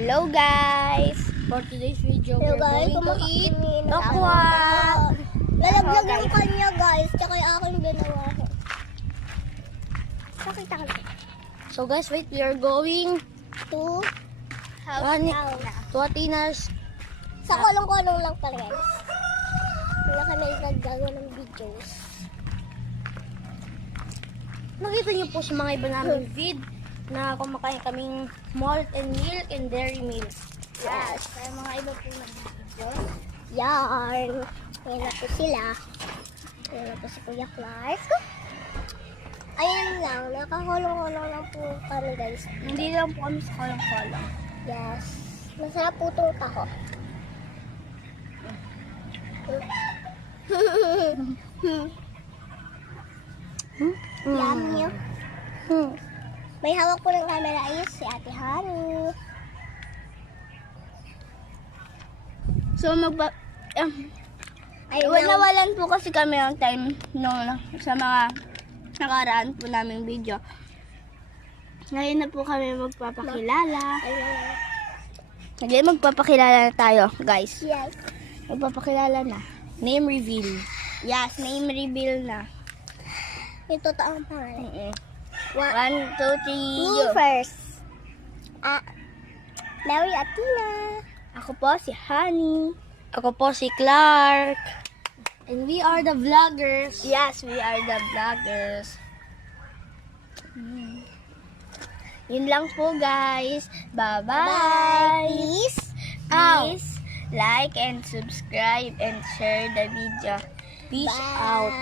Hello guys! For today's video, Hello we're guys, going to eat kumakain aqua! Lalaglag yung kanya guys, tsaka yung aking ginawa ko. Pakita ko lang. So guys, wait, we are going To to Atina's. Sa kolong-kolong lang pala guys. Wala kami nagagawa ng videos. Nakita niyo po sa mga iba naming feed na kumakain kaming malt and milk and dairy milk. Yes. Kaya mga iba po nag-video. Yan. Ayan na po sila. Ayan na po si Kuya Clark. Ayan lang. Nakakolong-kolong lang po kami guys. Hindi lang po kami sa kolong-kolong. Yes. Masarap po itong taho. Yummy. May hawak po ng camera ayos si Ate Honey. So Ayun lang. nawalan po kasi kami ng time sa mga nakaraan po naming video. Ngayon na po kami magpapakilala. Ayun lang. Ngayon magpapakilala na tayo, guys. Yes. Magpapakilala na. Name reveal. Yes, name reveal na. Yung totoong pangalan. 1, 2, 3, Me go. first. Mary Athena. Ako po si Honey. Ako po si Clark. And we are the vloggers. Yes, we are the vloggers. Yun lang po, guys. Bye-bye. Please. Please like and subscribe and share the video. Peace out.